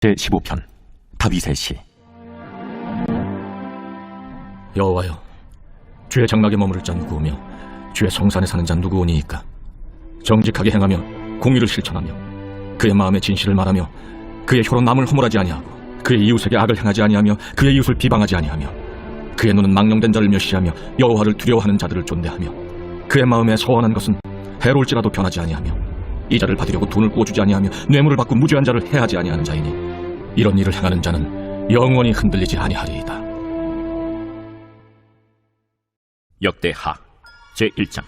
제15편 다윗의 시. 여호와여, 주의 장막에 머무를 자 누구오며 주의 성산에 사는 자 누구오니이까? 정직하게 행하며 공의를 실천하며 그의 마음에 진실을 말하며 그의 혀로 남을 허물하지 아니하고 그의 이웃에게 악을 행하지 아니하며 그의 이웃을 비방하지 아니하며 그의 눈은 망령된 자를 멸시하며 여호와를 두려워하는 자들을 존대하며 그의 마음에 서원한 것은 해로울지라도 변하지 아니하며 이 자를 받으려고 돈을 꿔주지 아니하며 뇌물을 받고 무죄한 자를 해하지 아니하는 자이니 이런 일을 행하는 자는 영원히 흔들리지 아니하리이다. 역대하 제1장.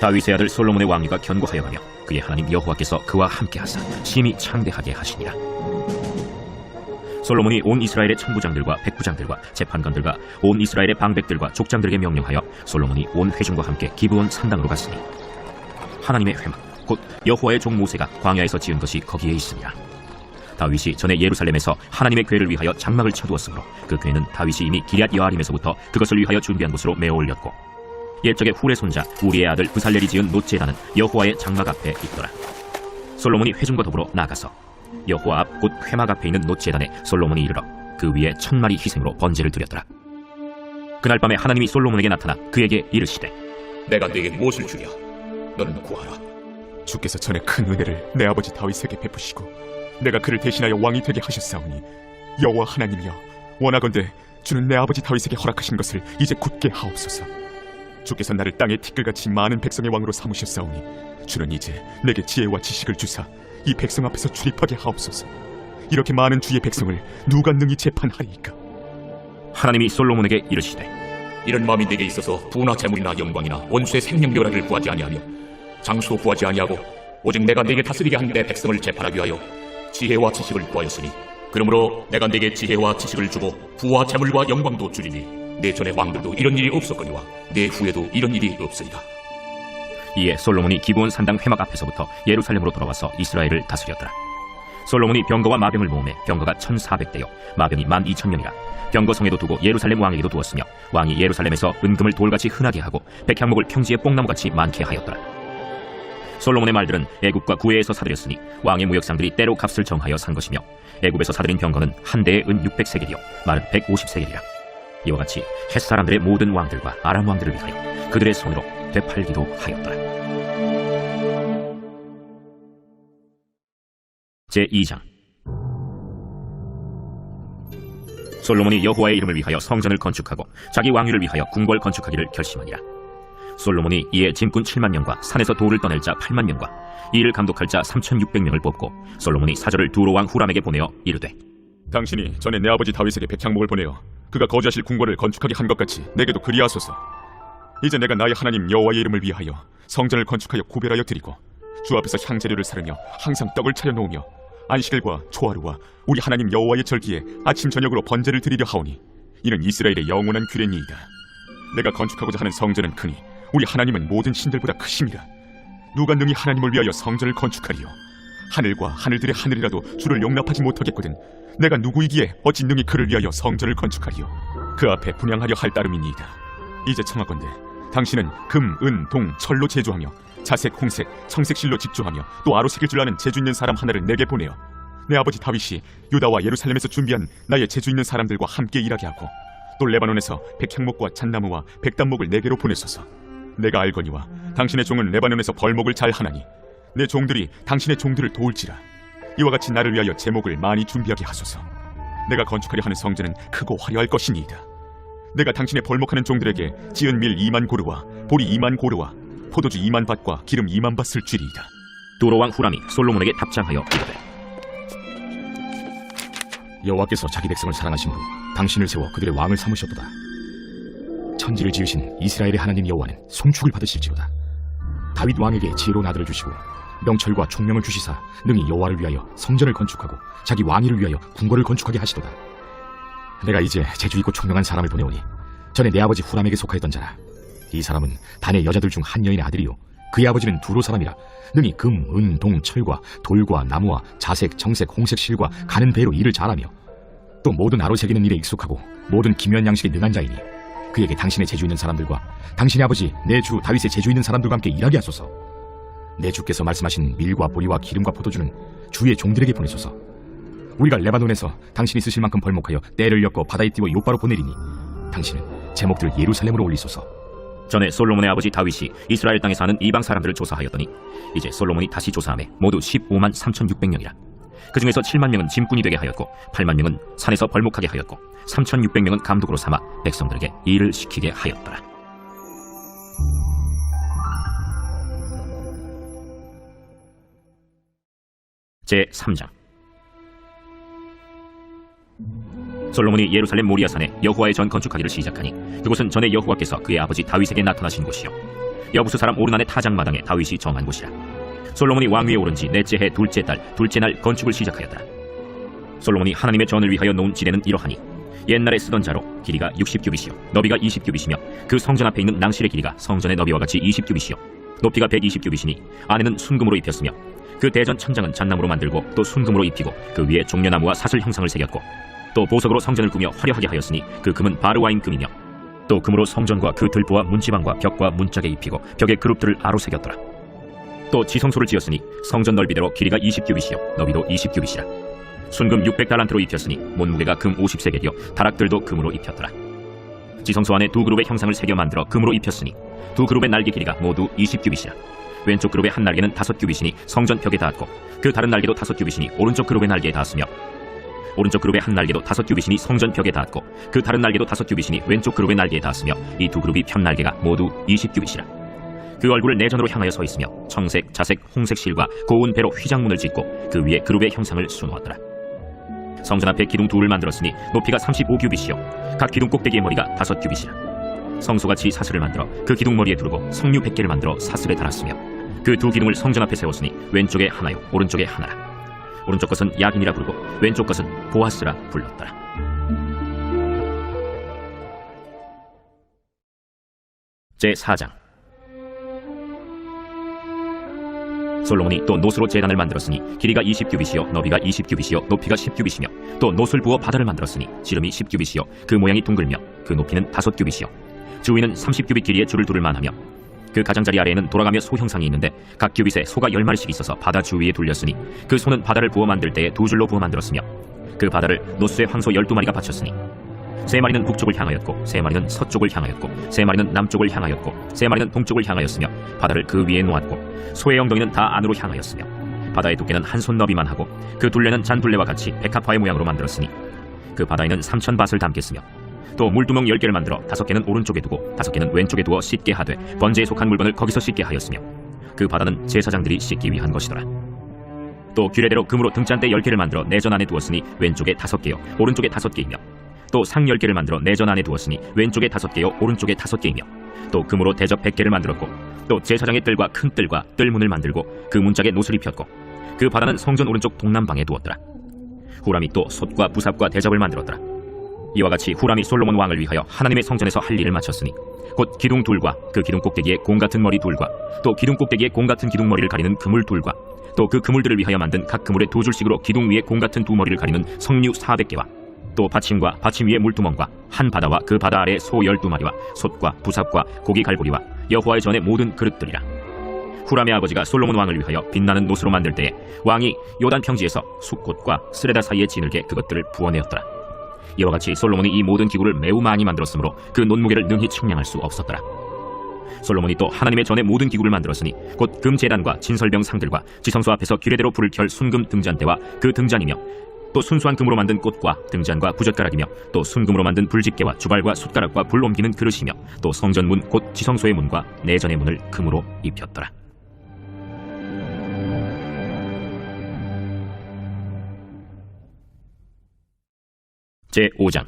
다윗의 아들 솔로몬의 왕위가 견고하여가며 그의 하나님 여호와께서 그와 함께하사 심히 창대하게 하시니라. 솔로몬이 온 이스라엘의 천부장들과 백부장들과 재판관들과 온 이스라엘의 방백들과 족장들에게 명령하여 솔로몬이 온 회중과 함께 기브온 산당으로 갔으니 하나님의 회막 곧 여호와의 종 모세가 광야에서 지은 것이 거기에 있으니라. 다윗이 전에 예루살렘에서 하나님의 궤를 위하여 장막을 쳐두었으므로 그 궤는 다윗이 이미 기럇 여아림에서부터 그것을 위하여 준비한 곳으로 메어 올렸고 옛적에 훌의 손자 우리의 아들 브살렐이 지은 놋제단은 여호와의 장막 앞에 있더라. 솔로몬이 회중과 더불어 나가서 여호와 앞 곧 회막 앞에 있는 놋제단에 솔로몬이 이르러 그 위에 1000마리 희생으로 번제를 드렸더라. 그날 밤에 하나님이 솔로몬에게 나타나 그에게 이르시되 내가 네게 무엇을 주랴? 너는 구하라. 주께서 전에 큰 은혜를 내 아버지 다윗에게 베푸시고 내가 그를 대신하여 왕이 되게 하셨사오니 여호와 하나님이여, 원하건대 주는 내 아버지 다윗에게 허락하신 것을 이제 굳게 하옵소서. 주께서 나를 땅의 티끌같이 많은 백성의 왕으로 삼으셨사오니 주는 이제 내게 지혜와 지식을 주사 이 백성 앞에서 출입하게 하옵소서. 이렇게 많은 주의 백성을 누가 능히 재판하리이까? 하나님이 솔로몬에게 이르시되 이런 마음이 네게 있어서 부나 재물이나 영광이나 원수의 생명료라를 구하지 아니하며 장수도 구하지 아니하고 오직 내가 네게 다스리게 한 내 백성을 재판하기 위하여 지혜와 지식을 구하였으니 그러므로 내가 네게 지혜와 지식을 주고 부와 재물과 영광도 주리니 내 전에 왕들도 이런 일이 없었거니와 내 후에도 이런 일이 없으리라. 이에 솔로몬이 기브온 산당 회막 앞에서부터 예루살렘으로 돌아와서 이스라엘을 다스렸더라. 솔로몬이 병거와 마병을 모으매 병거가 1400대요 마병이 12000명이라 병거성에도 두고 예루살렘 왕에게도 두었으며 왕이 예루살렘에서 은금을 돌같이 흔하게 하고 백향목을 평지의 뽕나무같이 많게 하였더라. 솔로몬의 말들은 애굽과 구해에서 사들였으니 왕의 무역상들이 때로 값을 정하여 산 것이며 애굽에서 사들인 병거는 한 대에 은 600세겔이요 말은 150세겔이라. 이와 같이 헷사람들의 모든 왕들과 아람 왕들을 위하여 그들의 손으로 되팔기도 하였더라. 제2장. 솔로몬이 여호와의 이름을 위하여 성전을 건축하고 자기 왕위를 위하여 궁궐 건축하기를 결심하니라. 솔로몬이 이에 짐꾼 7만명과 산에서 돌을 떠낼 자 8만명과 이를 감독할 자 3600명을 뽑고 솔로몬이 사절을 두로 왕 후람에게 보내어 이르되 당신이 전에 내 아버지 다윗에게 백향목을 보내어 그가 거주하실 궁궐을 건축하게 한 것 같이 내게도 그리하소서. 이제 내가 나의 하나님 여호와의 이름을 위하여 성전을 건축하여 구별하여 드리고 주 앞에서 향재료를 사르며 항상 떡을 차려 놓으며 안식일과 초하루와 우리 하나님 여호와의 절기에 아침 저녁으로 번제를 드리려 하오니 이는 이스라엘의 영원한 규례니이다. 내가 건축하고자 하는 성전은 크니 우리 하나님은 모든 신들보다 크심이라. 누가 능히 하나님을 위하여 성전을 건축하리요? 하늘과 하늘들의 하늘이라도 주를 용납하지 못하겠거든 내가 누구이기에 어찌 능히 그를 위하여 성전을 건축하리요? 그 앞에 분향하려 할 따름이니이다. 이제 청하건대 당신은 금, 은, 동, 철로 제조하며 자색, 홍색, 청색 실로 직조하며 또 아로 새길 줄 아는 재주 있는 사람 하나를 내게 보내어 내 아버지 다윗이 유다와 예루살렘에서 준비한 나의 재주 있는 사람들과 함께 일하게 하고 또 레바논에서 백향목과 잣나무와 백단목을 내게로 보내소서. 내가 알거니와 당신의 종은 레바논에서 벌목을 잘 하나니 내 종들이 당신의 종들을 도울지라. 이와 같이 나를 위하여 제목을 많이 준비하게 하소서. 내가 건축하려 하는 성전은 크고 화려할 것이니이다. 내가 당신의 벌목하는 종들에게 지은 밀 2만 고르와 보리 2만 고르와 포도주 2만 밭과 기름 2만 밭을 주리이다. 두로 왕 후람이 솔로몬에게 답장하여 이르되 여호와께서 자기 백성을 사랑하심으로 당신을 세워 그들의 왕을 삼으셨도다. 천지를 지으신 이스라엘의 하나님 여호와는 송축을 받으실지로다. 다윗 왕에게 지혜로운 아들을 주시고 명철과 총명을 주시사 능히 여호와를 위하여 성전을 건축하고 자기 왕위를 위하여 궁궐을 건축하게 하시도다. 내가 이제 재주 있고 총명한 사람을 보내오니 전에 내 아버지 후람에게 속하였던 자라. 이 사람은 단의 여자들 중 한 여인의 아들이요 그의 아버지는 두로 사람이라. 능히 금, 은, 동, 철과 돌과 나무와 자색, 정색, 홍색 실과 가는 배로 일을 잘하며 또 모든 아로 새기는 일에 익숙하고 모든 기묘한 양식에 능한 자이니 그에게 당신의 재주 있는 사람들과 당신의 아버지 내 주 다윗의 재주 있는 사람들과 함께 일하게 하소서. 내 주께서 말씀하신 밀과 보리와 기름과 포도주는 주의 종들에게 보내소서. 우리가 레바논에서 당신이 쓰실 만큼 벌목하여 떼를 엮어 바다에 띄워 요바로 보내리니 당신은 제목들을 예루살렘으로 올리소서. 전에 솔로몬의 아버지 다윗이 이스라엘 땅에 사는 이방 사람들을 조사하였더니 이제 솔로몬이 다시 조사하매 모두 15만 3,600명이라. 그 중에서 7만 명은 짐꾼이 되게 하였고 8만 명은 산에서 벌목하게 하였고 3,600명은 감독으로 삼아 백성들에게 일을 시키게 하였더라. 제3장. 솔로몬이 예루살렘 모리아산에 여호와의 전 건축하기를 시작하니 그곳은 전에 여호와께서 그의 아버지 다윗에게 나타나신 곳이요 여부수 사람 오르난의 타작마당에 다윗이 정한 곳이라. 솔로몬이 왕위에 오른 지 넷째 해 둘째 달 둘째 날 건축을 시작하였더라. 솔로몬이 하나님의 전을 위하여 놓은 지대는 이러하니 옛날에 쓰던 자로 길이가 60규빗이요 너비가 20규빗이며 그 성전 앞에 있는 낭실의 길이가 성전의 너비와 같이 20규빗이요 높이가 120규빗이니 안에는 순금으로 입혔으며 그 대전 천장은 잣나무로 만들고 또 순금으로 입히고 그 위에 종려나무와 사슬 형상을 새겼고 또 보석으로 성전을 꾸며 화려하게 하였으니 그 금은 바르와임 금이며 또 금으로 성전과 그 들보와 문지방과 벽과 문짝에 입히고 벽에 그룹들을 아로 새겼더라. 또 지성소를 지었으니 성전 넓이대로 길이가 20규빗이요 너비도 20규빗이라. 순금 600달란트로 입혔으니 몸무게가 금 50세겔이요 다락들도 금으로 입혔더라. 지성소 안에 두 그룹의 형상을 새겨 만들어 금으로 입혔으니 두 그룹의 날개 길이가 모두 20규빗이라. 왼쪽 그룹의 한 날개는 5규빗이니 성전 벽에 닿았고 그 다른 날개도 5규빗이니 오른쪽 그룹의 날개에 닿았으며 오른쪽 그룹의 한 날개도 5규빗이니 성전 벽에 닿았고 그 다른 날개도 5규빗이니 왼쪽 그룹의 날개에 닿았으며 이 두 그룹이 편 날개가 모두 20규빗이라. 그 얼굴을 내전으로 향하여 서 있으며 청색, 자색, 홍색 실과 고운 배로 휘장문을 짓고 그 위에 그룹의 형상을 수놓았더라. 성전 앞에 기둥 둘을 만들었으니 높이가 35규빗이요 각 기둥 꼭대기의 머리가 5규빗이라. 성소같이 사슬을 만들어 그 기둥 머리에 두르고 성류 100개를 만들어 사슬에 달았으며 그 두 기둥을 성전 앞에 세웠으니 왼쪽에 하나요 오른쪽에 하나라. 오른쪽 것은 야긴이라 부르고 왼쪽 것은 보아스라 불렀더라. 제4장. 솔로몬이 또 노스로 제단을 만들었으니 길이가 20규빗이요 너비가 20규빗이요 높이가 10규빗이며 또 노스를 부어 바다를 만들었으니 지름이 10규빗이요 그 모양이 둥글며 그 높이는 5규빗이요 주위는 30규빗 길이의 줄을 두를 만하며 그 가장자리 아래에는 돌아가며 소 형상이 있는데 각 규빗에 소가 10마리씩 있어서 바다 주위에 둘렸으니 그 소는 바다를 부어 만들 때에 두 줄로 부어 만들었으며 그 바다를 노스의 황소 12마리가 받쳤으니 3마리는 북쪽을 향하였고 3마리는 서쪽을 향하였고 3마리는 남쪽을 향하였고 3마리는 동쪽을 향하였으며 바다를 그 위에 놓았고 소의 엉덩이는 다 안으로 향하였으며 바다의 두께는 한 손 너비만 하고 그 둘레는 잔둘레와 같이 백합화의 모양으로 만들었으니 그 바다에는 3,000밭을 담겠으며 또 물두멍 10개를 만들어 5개는 오른쪽에 두고 5개는 왼쪽에 두어 씻게 하되 번제에 속한 물건을 거기서 씻게 하였으며 그 바다는 제사장들이 씻기 위한 것이더라. 또 규례대로 금으로 등잔대 10개를 만들어 내전 안에 두었으니 왼쪽에 5개요 오른쪽에 5개이며 또 상 10개를 만들어 내전 안에 두었으니 왼쪽에 5개요 오른쪽에 5개이며 또 금으로 대접 100개를 만들었고 또 제사장의 뜰과 큰 뜰과 뜰문을 만들고 그 문짝에 노슬이 폈고 그 바다는 성전 오른쪽 동남방에 두었더라. 후람이 또 솥과 부삽과 대접을 만들었더라. 이와 같이 후람이 솔로몬 왕을 위하여 하나님의 성전에서 할 일을 마쳤으니 곧 기둥 둘과 그 기둥 꼭대기에 공 같은 머리 둘과 또 기둥 꼭대기에 공 같은 기둥 머리를 가리는 그물 둘과 또 그 그물들을 위하여 만든 각 그물의 두 줄씩으로 기둥 위에 공 같은 두 머리를 가리는 성류 400개와 또 받침과 받침 위에 물두멍과 한 바다와 그 바다 아래 소 12마리와 솥과 부삽과 고기 갈고리와 여호와의 전의 모든 그릇들이라. 후람의 아버지가 솔로몬 왕을 위하여 빛나는 노스로 만들 때에 왕이 요단 평지에서 숫꽃과 스레다 사이에 지늘게 그것들을 부어내었더라. 이와 같이 솔로몬이 이 모든 기구를 매우 많이 만들었으므로 그 논무게를 능히 측량할 수 없었더라. 솔로몬이 또 하나님의 전에 모든 기구를 만들었으니 곧 금제단과 진설병 상들과 지성소 앞에서 규례대로 불을 켤 순금 등잔대와 그 등잔이며 또 순수한 금으로 만든 꽃과 등잔과 부젓가락이며 또 순금으로 만든 불집게와 주발과 숟가락과 불 옮기는 그릇이며 또 성전문 곧 지성소의 문과 내전의 문을 금으로 입혔더라. 제5장.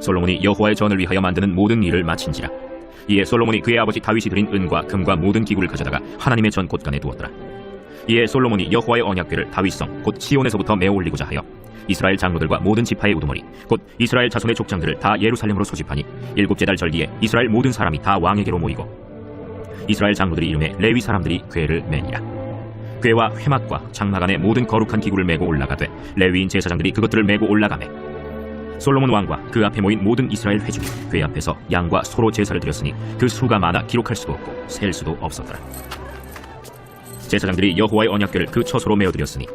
솔로몬이 여호와의 전을 위하여 만드는 모든 일을 마친지라. 이에 솔로몬이 그의 아버지 다윗이 드린 은과 금과 모든 기구를 가져다가 하나님의 전 곳간에 두었더라. 이에 솔로몬이 여호와의 언약궤를 다윗성 곧 시온에서부터 메어 올리고자 하여 이스라엘 장로들과 모든 지파의 우두머리 곧 이스라엘 자손의 족장들을 다 예루살렘으로 소집하니 7째 달 절기에 이스라엘 모든 사람이 다 왕에게로 모이고 이스라엘 장로들이 이름에 레위 사람들이 궤를 매니라. 궤와 회막과 장막 안에 모든 거룩한 기구를 메고 올라가되 레위인 제사장들이 그것들을 메고 올라가매 솔로몬 왕과 그 앞에 모인 모든 이스라엘 회중이 궤 앞에서 양과 소로 제사를 드렸으니 그 수가 많아 기록할 수도 없고 셀 수도 없었더라. 제사장들이 여호와의 언약궤를 그 처소로 메어드렸으니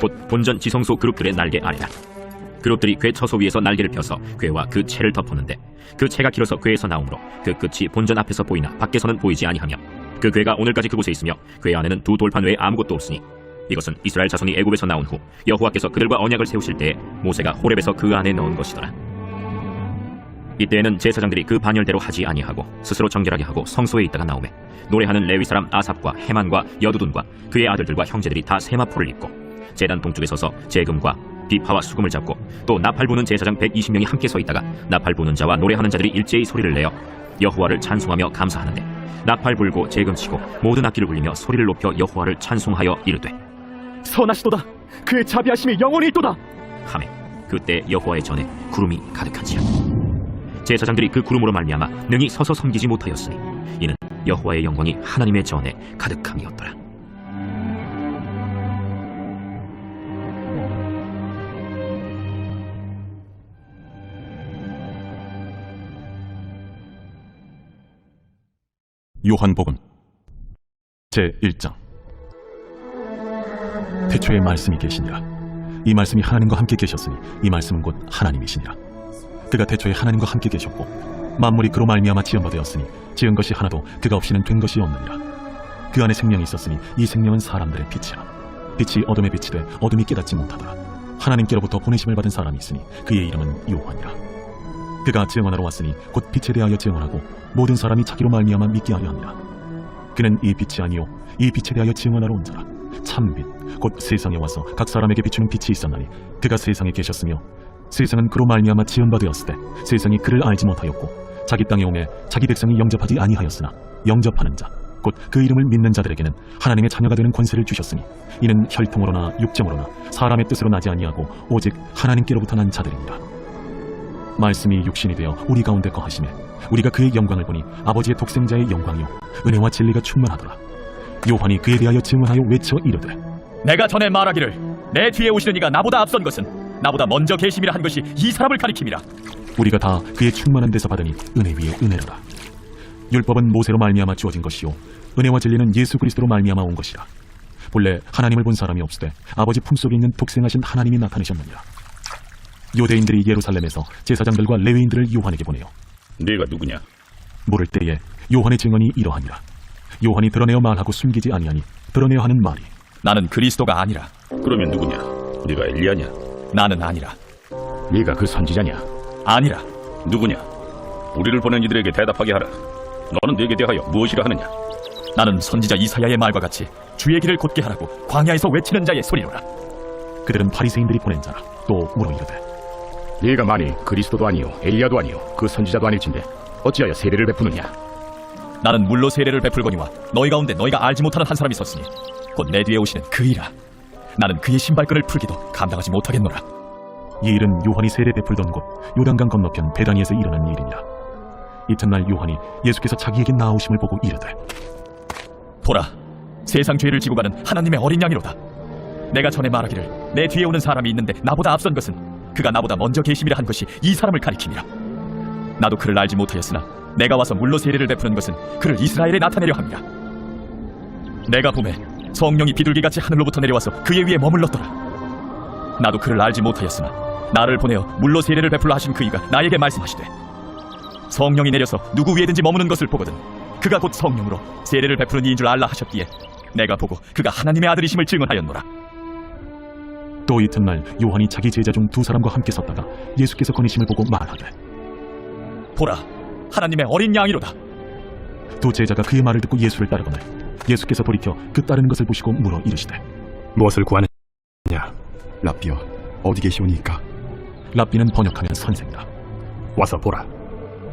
곧 본전 지성소 그룹들의 날개 아래라. 그룹들이 궤 처소 위에서 날개를 펴서 궤와 그 채를 덮었는데 그 채가 길어서 궤에서 나오므로 그 끝이 본전 앞에서 보이나 밖에서는 보이지 아니하며 그 궤가 오늘까지 그곳에 있으며 궤 안에는 두 돌판 외에 아무것도 없으니 이것은 이스라엘 자손이 애굽에서 나온 후 여호와께서 그들과 언약을 세우실 때에 모세가 호렙에서 그 안에 넣은 것이더라. 이때에는 제사장들이 그 반열대로 하지 아니하고 스스로 정결하게 하고 성소에 있다가 나오매 노래하는 레위 사람 아삽과 헤만과 여두둔과 그의 아들들과 형제들이 다 세마포를 입고 제단 동쪽에 서서 제금과 비파와 수금을 잡고 또 나팔 부는 제사장 120명이 함께 서 있다가 나팔 부는 자와 노래하는 자들이 일제히 소리를 내어 여호와를 찬송하며 감사하는데 나팔 불고 제금 치고 모든 악기를 울리며 소리를 높여 여호와를 찬송하여 이르되 선하시도다. 그의 자비하심이 영원히 있도다. 하매 그때 여호와의 전에 구름이 가득한지라. 제사장들이 그 구름으로 말미암아 능히 서서 섬기지 못하였으니 이는 여호와의 영광이 하나님의 전에 가득함이었더라. 요한복음 제1장. 태초에 말씀이 계시니라. 이 말씀이 하나님과 함께 계셨으니 이 말씀은 곧 하나님이시니라. 그가 태초에 하나님과 함께 계셨고 만물이 그로 말미암아 지은 바 되었으니 지은 것이 하나도 그가 없이는 된 것이 없느니라. 그 안에 생명이 있었으니 이 생명은 사람들의 빛이라. 빛이 어둠에 비치되 어둠이 깨닫지 못하더라. 하나님께로부터 보내심을 받은 사람이 있으니 그의 이름은 요한이라. 그가 증언하러 왔으니 곧 빛에 대하여 증언하고 모든 사람이 자기로 말미암아 믿게 하려 함이라. 그는 이 빛이 아니요 이 빛에 대하여 증언하러 온 자라. 참빛 곧 세상에 와서 각 사람에게 비추는 빛이 있었나니 그가 세상에 계셨으며 세상은 그로 말미암아 지은 바 되었을 때 세상이 그를 알지 못하였고 자기 땅에 오매 자기 백성이 영접하지 아니하였으나 영접하는 자 곧 그 이름을 믿는 자들에게는 하나님의 자녀가 되는 권세를 주셨으니 이는 혈통으로나 육정으로나 사람의 뜻으로 나지 아니하고 오직 하나님께로부터 난 자들입니다. 말씀이 육신이 되어 우리 가운데 거하시매 우리가 그의 영광을 보니 아버지의 독생자의 영광이요 은혜와 진리가 충만하더라. 요한이 그에 대하여 증언하여 외쳐 이르되 내가 전에 말하기를 내 뒤에 오시는 이가 나보다 앞선 것은 나보다 먼저 계심이라 한 것이 이 사람을 가리킴이라. 우리가 다 그의 충만한 데서 받으니 은혜 위에 은혜로라. 율법은 모세로 말미암아 주어진 것이요 은혜와 진리는 예수 그리스도로 말미암아 온 것이라. 본래 하나님을 본 사람이 없으되 아버지 품속에 있는 독생하신 하나님이 나타내셨느니라. 유대인들이 예루살렘에서 제사장들과 레위인들을 요한에게 보내요. 네가 누구냐? 물을 때에 요한의 증언이 이러하니라. 요한이 드러내어 말하고 숨기지 아니하니 드러내어 하는 말이 나는 그리스도가 아니라. 그러면 누구냐? 네가 엘리야냐? 나는 아니라. 네가 그 선지자냐? 아니라. 누구냐? 우리를 보낸 이들에게 대답하게 하라. 너는 네게 대하여 무엇이라 하느냐? 나는 선지자 이사야의 말과 같이 주의 길을 곧게 하라고 광야에서 외치는 자의 소리로라. 그들은 바리새인들이 보낸 자라. 또 물어 이르되 네가 만일 그리스도도 아니요 엘리야도 아니요 그 선지자도 아닐진데 어찌하여 세례를 베푸느냐? 나는 물로 세례를 베풀거니와 너희 가운데 너희가 알지 못하는 한 사람이 있었으니 곧 내 뒤에 오시는 그이라. 나는 그의 신발끈을 풀기도 감당하지 못하겠노라. 이 일은 요한이 세례 베풀던 곳 요단강 건너편 베다니에서 일어난 일이니라. 이튿날 요한이 예수께서 자기에게 나아오심을 보고 이르되 보라, 세상 죄를 지고 가는 하나님의 어린 양이로다. 내가 전에 말하기를 내 뒤에 오는 사람이 있는데 나보다 앞선 것은 그가 나보다 먼저 계심이라 한 것이 이 사람을 가리킴이라. 나도 그를 알지 못하였으나 내가 와서 물로 세례를 베푸는 것은 그를 이스라엘에 나타내려 함이라. 내가 보매 성령이 비둘기같이 하늘로부터 내려와서 그의 위에 머물렀더라. 나도 그를 알지 못하였으나 나를 보내어 물로 세례를 베풀라 하신 그이가 나에게 말씀하시되 성령이 내려서 누구 위에든지 머무는 것을 보거든 그가 곧 성령으로 세례를 베푸는 이인 줄 알라 하셨기에 내가 보고 그가 하나님의 아들이심을 증언하였노라. 또 이튿날 요한이 자기 제자 중 두 사람과 함께 섰다가 예수께서 거니심을 보고 말하되 보라, 하나님의 어린 양이로다. 두 제자가 그의 말을 듣고 예수를 따르거늘 예수께서 돌이켜 그 따르는 것을 보시고 물어 이르시되 무엇을 구하느냐? 랍비여, 어디 계시오니까? 랍비는 번역하면 선생이라. 와서 보라.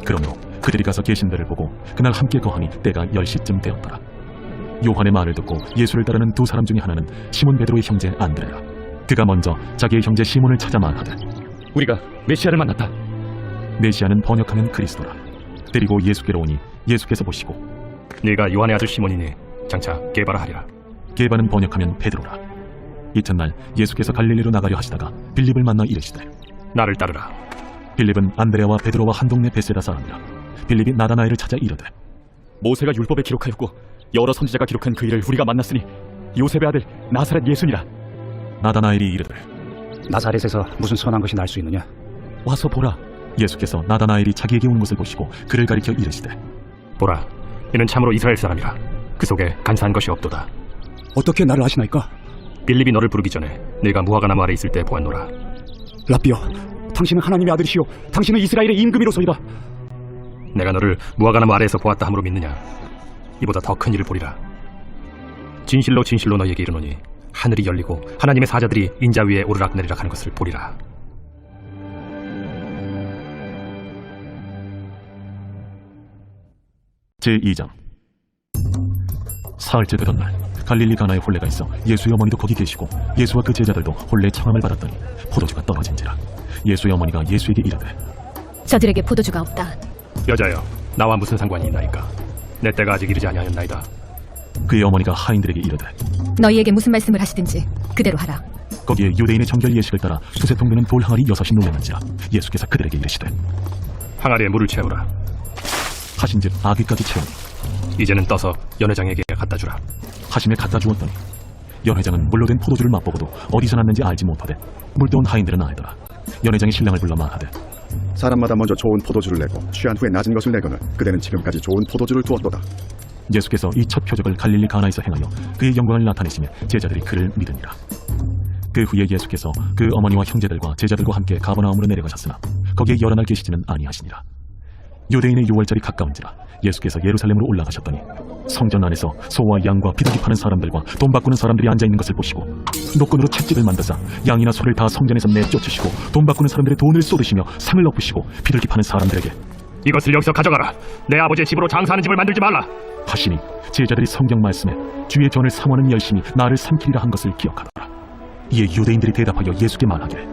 그러므로 그들이 가서 계신 데를 보고 그날 함께 거하니 때가 10시쯤 되었더라. 요한의 말을 듣고 예수를 따르는 두 사람 중에 하나는 시몬 베드로의 형제 안드레라. 그가 먼저 자기의 형제 시몬을 찾아 말하되 우리가 메시아를 만났다. 메시아는 번역하면 그리스도라. 데리고 예수께로 오니 예수께서 보시고 네가 요한의 아들 시몬이니 장차 게바라 하리라. 게바는 번역하면 베드로라. 이튿날 예수께서 갈릴리로 나가려 하시다가 빌립을 만나 이르시되 나를 따르라. 빌립은 안드레아와 베드로와 한 동네 베세다 사람이라. 빌립이 나다나엘을 찾아 이르되 모세가 율법에 기록하였고 여러 선지자가 기록한 그 일을 우리가 만났으니 요셉의 아들 나사렛 예수니라. 나다나엘이 이르되 나사렛에서 무슨 선한 것이 날 수 있느냐? 와서 보라. 예수께서 나다나엘이 자기에게 온 것을 보시고 그를 가리켜 이르시되 보라, 이는 참으로 이스라엘 사람이라. 그 속에 간사한 것이 없도다. 어떻게 나를 아시나이까? 빌립이 너를 부르기 전에 네가 무화과나무 아래 있을 때 보았노라. 라비여, 당신은 하나님의 아들이시오. 당신은 이스라엘의 임금이로소이다. 내가 너를 무화과나무 아래에서 보았다 함으로 믿느냐? 이보다 더 큰 일을 보리라. 진실로 진실로 너희에게 이르노니 하늘이 열리고 하나님의 사자들이 인자 위에 오르락 내리락 하는 것을 보리라. 제2장. 사흘째 되던 날 갈릴리 가나에 혼례가 있어 예수의 어머니도 거기 계시고 예수와 그 제자들도 혼례 청함을 받았더니 포도주가 떨어진지라. 예수의 어머니가 예수에게 이르되 저들에게 포도주가 없다. 여자여, 나와 무슨 상관이 있나이까? 내 때가 아직 이르지 아니하였나이다. 그의 어머니가 하인들에게 이르되 너희에게 무슨 말씀을 하시든지 그대로 하라. 거기에 유대인의 정결 예식을 따라 두세 통되는 돌 항아리 6이 놓였는지라. 예수께서 그들에게 이르시되 항아리에 물을 채우라. 하신즉 아귀까지 채우니 이제는 떠서 연회장에게 갖다 주라. 하심에 갖다 주었더니 연회장은 물로 된 포도주를 맛보고도 어디서 났는지 알지 못하되 물도 온 하인들은 알더라. 연회장이 신랑을 불러 말하되 사람마다 먼저 좋은 포도주를 내고 취한 후에 낮은 것을 내거늘 그대는 지금까지 좋은 포도주를 두었도다. 예수께서 이 첫 표적을 갈릴리 가나에서 행하여 그의 영광을 나타내시며 제자들이 그를 믿으니라. 그 후에 예수께서 그 어머니와 형제들과 제자들과 함께 가버나움으로 내려가셨으나 거기에 여러 날 계시지는 아니하시니라. 유대인의 유월절이 가까운지라 예수께서 예루살렘으로 올라가셨더니 성전 안에서 소와 양과 비둘기 파는 사람들과 돈 바꾸는 사람들이 앉아있는 것을 보시고 노끈으로 채찍을 만드사 양이나 소를 다 성전에서 내쫓으시고 돈 바꾸는 사람들의 돈을 쏟으시며 상을 엎으시고 비둘기 파는 사람들에게 이것을 여기서 가져가라. 내 아버지의 집으로 장사하는 집을 만들지 말라. 하시니 제자들이 성경 말씀에 주의 전을 삼하는 열심히 나를 삼키리라 한 것을 기억하더라. 이에 유대인들이 대답하여 예수께 말하기를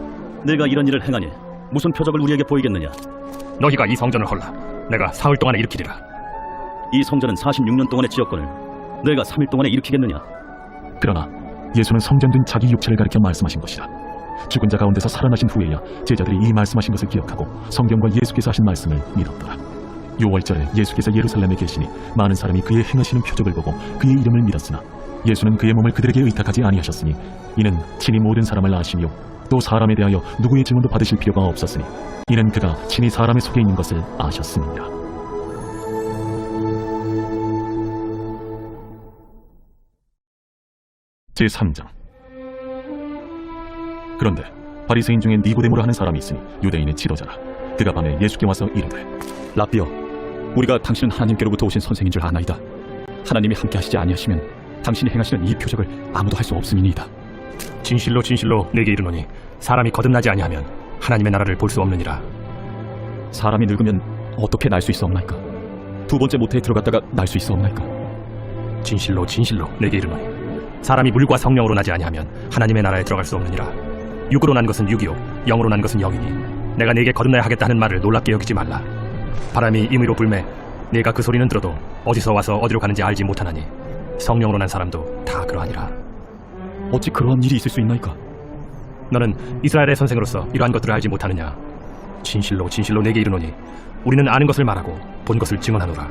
내가 이런 일을 행하니 무슨 표적을 우리에게 보이겠느냐? 너희가 이 성전을 헐라. 내가 사흘 동안에 일으키리라. 이 성전은 46년 동안의 지었거늘 내가 3일 동안에 일으키겠느냐? 그러나 예수는 성전 된 자기 육체를 가리켜 말씀하신 것이라. 죽은 자 가운데서 살아나신 후에야 제자들이 이 말씀하신 것을 기억하고 성경과 예수께서 하신 말씀을 믿었더라. 요월절에 예수께서 예루살렘에 계시니 많은 사람이 그의 행하시는 표적을 보고 그의 이름을 믿었으나 예수는 그의 몸을 그들에게 의탁하지 아니하셨으니 이는 친히 모든 사람을 아시며 또 사람에 대하여 누구의 증언도 받으실 필요가 없었으니 이는 그가 친히 사람의 속에 있는 것을 아셨음이니라. 제3장. 그런데 바리새인 중에 니고데모라 하는 사람이 있으니 유대인의 지도자라. 그가 밤에 예수께 와서 이르되 라비여, 우리가 당신은 하나님께로부터 오신 선생인 줄 아나이다. 하나님이 함께 하시지 아니하시면 당신이 행하시는 이 표적을 아무도 할 수 없음이니이다. 진실로 진실로 내게 이르노니 사람이 거듭나지 아니하면 하나님의 나라를 볼 수 없느니라. 사람이 늙으면 어떻게 날 수 있사옵나이까? 두 번째 모태에 들어갔다가 날 수 있사옵나이까? 진실로 진실로 내게 이르노니 사람이 물과 성령으로 나지 아니하면 하나님의 나라에 들어갈 수 없느니라. 육으로 난 것은 육이요 영으로 난 것은 영이니 내가 네게 거듭나야 하겠다 하는 말을 놀랍게 여기지 말라. 바람이 임의로 불매 네가 그 소리는 들어도 어디서 와서 어디로 가는지 알지 못하나니 성령으로 난 사람도 다 그러하니라. 어찌 그러한 일이 있을 수 있나이까? 너는 이스라엘의 선생으로서 이러한 것들을 알지 못하느냐? 진실로 진실로 내게 이르노니 우리는 아는 것을 말하고 본 것을 증언하노라.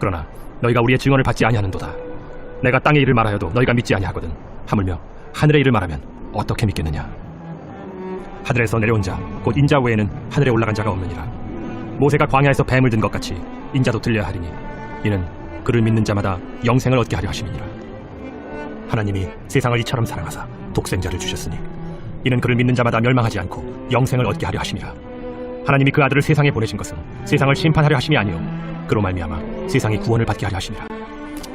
그러나 너희가 우리의 증언을 받지 아니하는도다. 내가 땅의 일을 말하여도 너희가 믿지 아니하거든. 하물며 하늘의 일을 말하면 어떻게 믿겠느냐? 하늘에서 내려온 자 곧 인자 외에는 하늘에 올라간 자가 없느니라. 모세가 광야에서 뱀을 든 것 같이 인자도 들려야 하리니 이는 그를 믿는 자마다 영생을 얻게 하려 하심이니라. 하나님이 세상을 이처럼 사랑하사 독생자를 주셨으니 이는 그를 믿는 자마다 멸망하지 않고 영생을 얻게 하려 하심이라. 하나님이 그 아들을 세상에 보내신 것은 세상을 심판하려 하심이 아니요 그로 말미암아 세상이 구원을 받게 하려 하심이라.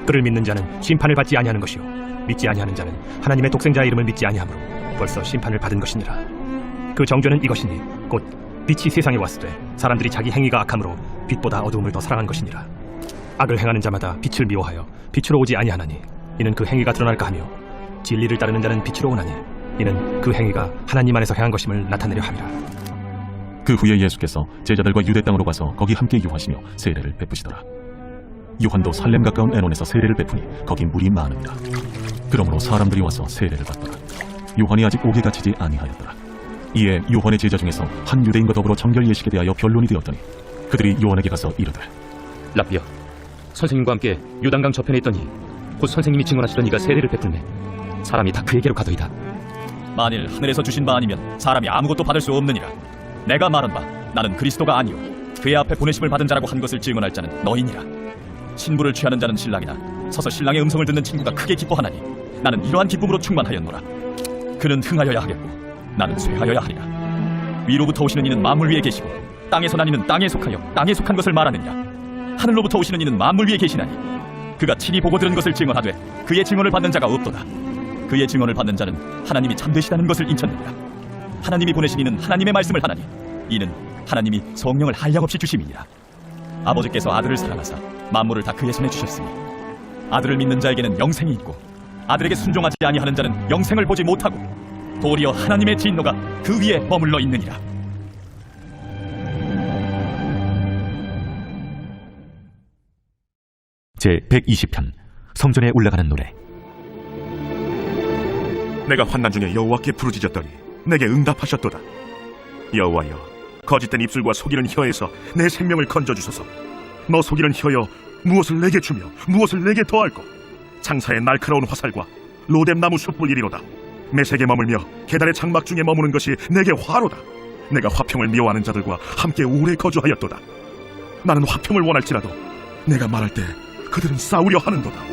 그를 믿는 자는 심판을 받지 아니하는 것이요 믿지 아니하는 자는 하나님의 독생자의 이름을 믿지 아니하므로 벌써 심판을 받은 것이니라. 그 정죄는 이것이니 곧 빛이 세상에 왔을 때 사람들이 자기 행위가 악함으로 빛보다 어두움을 더 사랑한 것이니라. 악을 행하는 자마다 빛을 미워하여 빛으로 오지 아니하나니 이는 그 행위가 드러날까 하며 진리를 따르는 자는 빛으로 오나니 이는 그 행위가 하나님 안에서 행한 것임을 나타내려 함이라. 그 후에 예수께서 제자들과 유대 땅으로 가서 거기 함께 유하시며 세례를 베푸시더라. 요한도 살렘 가까운 에논에서 세례를 베푸니 거기 물이 많으니라. 그러므로 사람들이 와서 세례를 받더라. 요한이 아직 옥에 갇히지 아니하였더라. 이에 요한의 제자 중에서 한 유대인과 더불어 정결 예식에 대하여 변론이 되었더니 그들이 요한에게 가서 이르되 랍비여, 선생님과 함께 요단강 저편에 있더니 곧 선생님이 증언하시던 이가 세례를 베풀매 사람이 다 그에게로 가더이다. 만일 하늘에서 주신 바 아니면 사람이 아무것도 받을 수 없느니라. 내가 말한 바 나는 그리스도가 아니오 그의 앞에 보내심을 받은 자라고 한 것을 증언할 자는 너희니라. 신부를 취하는 자는 신랑이나 서서 신랑의 음성을 듣는 친구가 크게 기뻐하나니 나는 이러한 기쁨으로 충만하였노라. 그는 흥하여야 하겠고 나는 쇠하여야 하리라. 위로부터 오시는 이는 만물 위에 계시고 땅에서 난 이는 땅에 속하여 땅에 속한 것을 말하느냐. 하늘로부터 오시는 이는 만물 위에 계시나니 그가 친히 보고 들은 것을 증언하되 그의 증언을 받는 자가 없도다. 그의 증언을 받는 자는 하나님이 참되시다는 것을 인쳤느니라. 하나님이 보내신 이는 하나님의 말씀을 하나니 이는 하나님이 성령을 한량없이 주심이니라. 아버지께서 아들을 사랑하사 만물을 다 그의 손에 주셨으니 아들을 믿는 자에게는 영생이 있고 아들에게 순종하지 아니하는 자는 영생을 보지 못하고 도리어 하나님의 진노가 그 위에 머물러 있느니라. 제 120편 성전에 올라가는 노래. 내가 환난 중에 여호와께 부르짖었더니 내게 응답하셨도다. 여호와여, 거짓된 입술과 속이는 혀에서 내 생명을 건져주소서. 너 속이는 혀여, 무엇을 내게 주며 무엇을 내게 더할꼬. 창사의 날카로운 화살과 로뎀나무 숯불이리로다. 메색에 머물며 계달의 장막 중에 머무는 것이 내게 화로다. 내가 화평을 미워하는 자들과 함께 오래 거주하였도다. 나는 화평을 원할지라도 내가 말할 때 그들은 싸우려 하는도다.